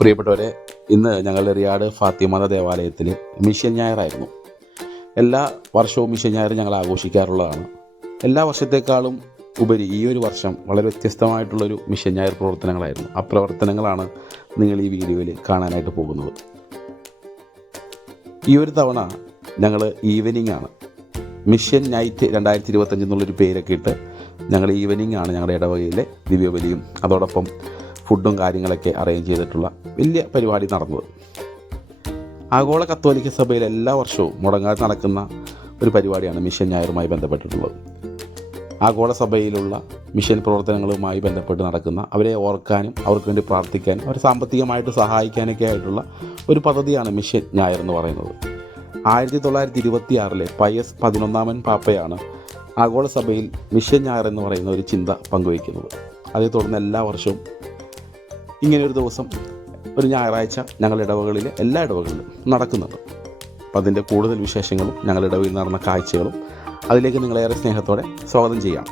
പ്രിയപ്പെട്ടവരെ, ഇന്ന് ഞങ്ങളുടെ റിയാട് ഫാത്തിമ ദേവാലയത്തിൽ മിഷൻ ഞായറായിരുന്നു. എല്ലാ വർഷവും മിഷൻ ഞായർ ഞങ്ങൾ ആഘോഷിക്കാറുള്ളതാണ്. എല്ലാ വർഷത്തേക്കാളും ഉപരി ഈ ഒരു വർഷം വളരെ വ്യത്യസ്തമായിട്ടുള്ളൊരു മിഷൻ ഞായർ പ്രവർത്തനങ്ങളായിരുന്നു. ആ പ്രവർത്തനങ്ങളാണ് നിങ്ങൾ ഈ വീഡിയോയിൽ കാണാനായിട്ട് പോകുന്നത്. ഈ ഒരു തവണ ഞങ്ങൾ ഈവനിങ് ആണ്, മിഷൻ നൈറ്റ് 2025 എന്നുള്ളൊരു പേരൊക്കെ ഇട്ട് ഞങ്ങൾ ഈവനിങ് ആണ് ഞങ്ങളുടെ ഇടവകയിലെ ദിവ്യബലിയും അതോടൊപ്പം ഫുഡും കാര്യങ്ങളൊക്കെ അറേഞ്ച് ചെയ്തിട്ടുള്ള വലിയ പരിപാടി നടന്നത്. ആഗോള കത്തോലിക്ക സഭയിൽ എല്ലാ വർഷവും മുടങ്ങാതെ നടക്കുന്ന ഒരു പരിപാടിയാണ് മിഷൻ ഞായറുമായി ബന്ധപ്പെട്ടിട്ടുള്ളത്. ആഗോള സഭയിലുള്ള മിഷൻ പ്രവർത്തനങ്ങളുമായി ബന്ധപ്പെട്ട് നടക്കുന്ന അവരെ ഓർക്കാനും അവർക്ക് വേണ്ടി പ്രാർത്ഥിക്കാനും അവരെ സാമ്പത്തികമായിട്ട് സഹായിക്കാനൊക്കെ ആയിട്ടുള്ള ഒരു പദ്ധതിയാണ് മിഷൻ ഞായർ എന്ന് പറയുന്നത്. 1926 പയസ് 11 പാപ്പയാണ് ആഗോള സഭയിൽ മിഷൻ ഞായർ എന്ന് പറയുന്ന ഒരു ചിന്ത പങ്കുവയ്ക്കുന്നത്. അതേ തുടർന്ന് എല്ലാ വർഷവും ഇങ്ങനെയൊരു ദിവസം, ഒരു ഞായറാഴ്ച ഞങ്ങളുടെ ഇടവകളിലെ എല്ലാ ഇടവകളിലും നടക്കുന്നുണ്ട്. അപ്പോൾ അതിൻ്റെ കൂടുതൽ വിശേഷങ്ങളും ഞങ്ങളുടെ ഇടവയിൽ നടന്ന കാഴ്ചകളും അതിലേക്ക് നിങ്ങളേറെ സ്നേഹത്തോടെ സ്വാഗതം ചെയ്യാം.